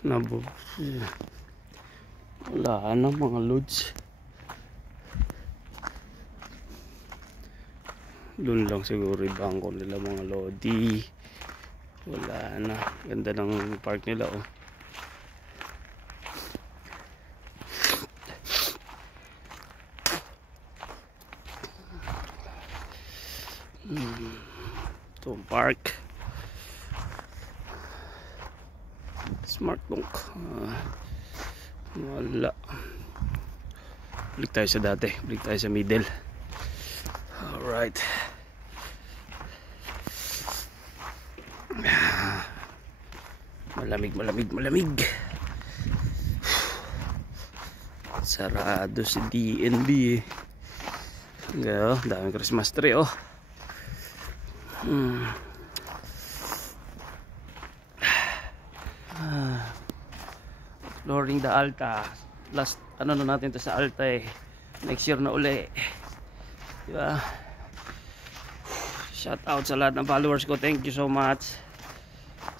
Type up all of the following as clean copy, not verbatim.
Nabo. Wala na mga lods. Doon lang siguro yung bangko nila mga lodi. Wala na. Ganda ng park nila oh. Ito ang park. Smart Donk. Wala. Balik tayo sa dati. Balik tayo sa middle. Alright. Malamig. Sarado si DNB. Ngayon, daming Christmas tree oh. Exploring the Alta. Last ano na natin to sa Alta eh. Next year na uli. Diba? Shout out sa lahat ng followers ko. Thank you so much.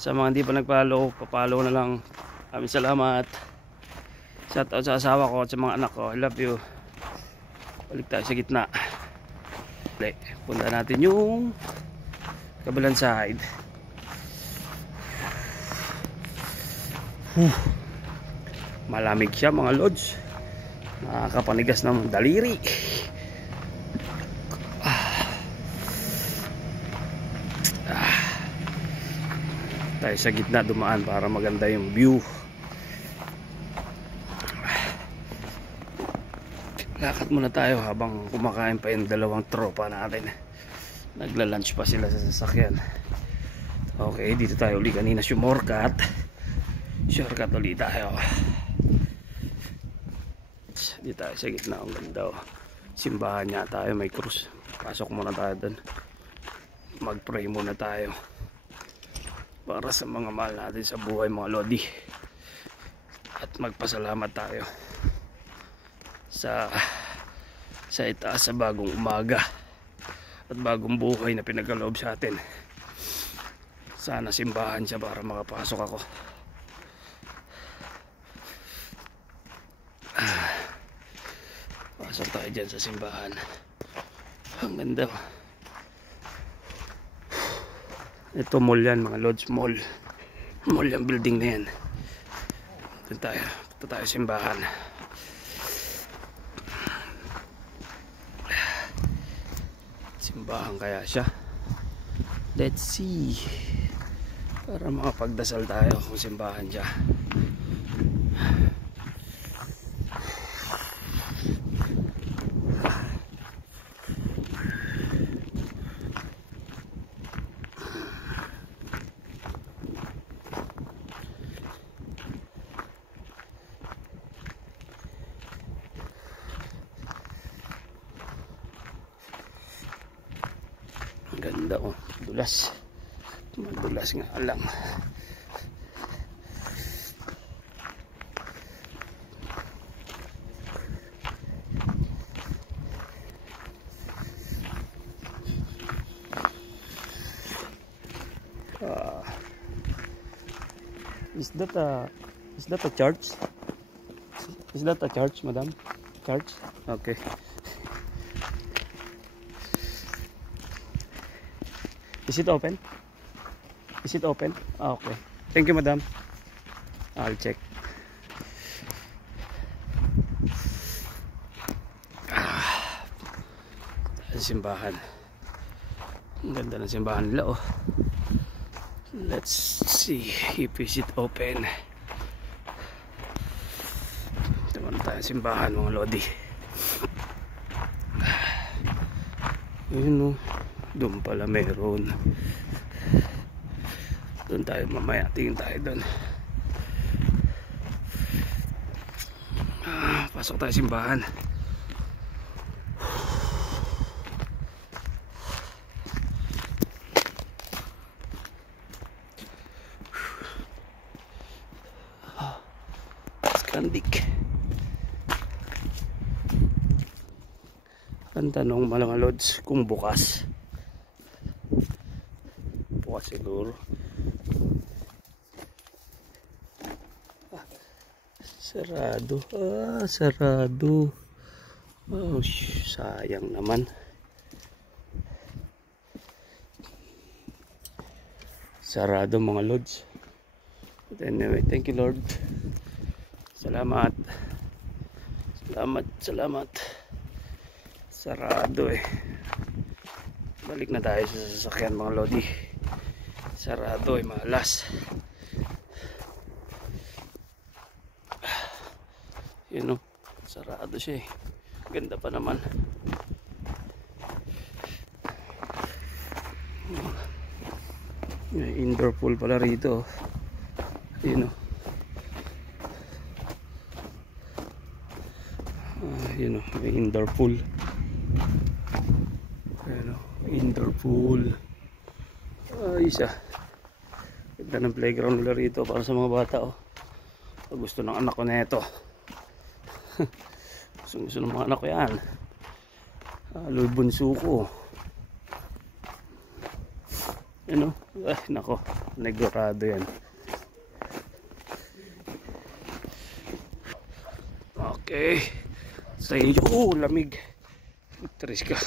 Sa mga hindi pa nag-follow, pa-follow na lang. Maraming salamat. Shout out sa asawa ko at sa mga anak ko. I love you. Balik tayo sa gitna. Punta natin yung kabilang side. Malamig siya mga lods. Nakakapanigas ng daliri. Tayo sa gitna dumaan para maganda yung view. Lakad muna tayo habang kumakain pa yung dalawang tropa natin. Nagla-lunch pa sila sa sasakyan. Okay, dito tayo uli kanina shortcut. Shortcut ulit tayo. Dito tayo sa gitna. Ang ganda oh. Simbahan niya tayo, may krus. Pasok muna tayo dun. Mag-pray muna tayo para sa mga mahal natin sa buhay mga lodi. At magpasalamat tayo sa itaas sa bagong umaga at bagong buhay na pinagkaloob sa atin. Sana simbahan siya para makapasok ako. Pasok tayo dyan sa simbahan. Ang ganda. Ito mall yan mga lods, mall yung building na yan. Ito tayo simbahan. Simbahan kaya siya. Let's see. Para makapagdasal tayo kung simbahan siya. Ganda oh, madulas nga lang. Is that a church? Is that a church, madam? Church? Okay. Is it open? Is it open? Ah, okay. Thank you, madam. I'll check. Simbahan. Ang ganda ng simbahan nila, oh. Let's see if is it open. Ito naman tayo simbahan, mga lodi. Yun, oh. Doon pala meron. Doon tayo mamaya. Tingin tayo doon. Pasok tayo simbahan. Skandik. Ang tanong mga lods kung bukas. Bukas siguro. Sarado. Sarado. Oh, sayang naman. Sarado mga lods. But anyway, thank you Lord. Salamat. Salamat. Sarado eh. Balik na tayo sa sasakyan mga lodi. Sarado eh, malas. Yun o, sarado siya eh. Ganda pa naman. May indoor pool pala rito. Yun o. Yun o, may indoor pool. Ayan o, indoor pool. Isa. Ganda ng playground nila rito para sa mga bata o. Pag gusto ng anak ko na ito. Gusto ng mga anak ko yan. Aloy bunso ko. Ano? Ay nako, negorado yan. Okay. Sa iyo, lamig. Tres ka.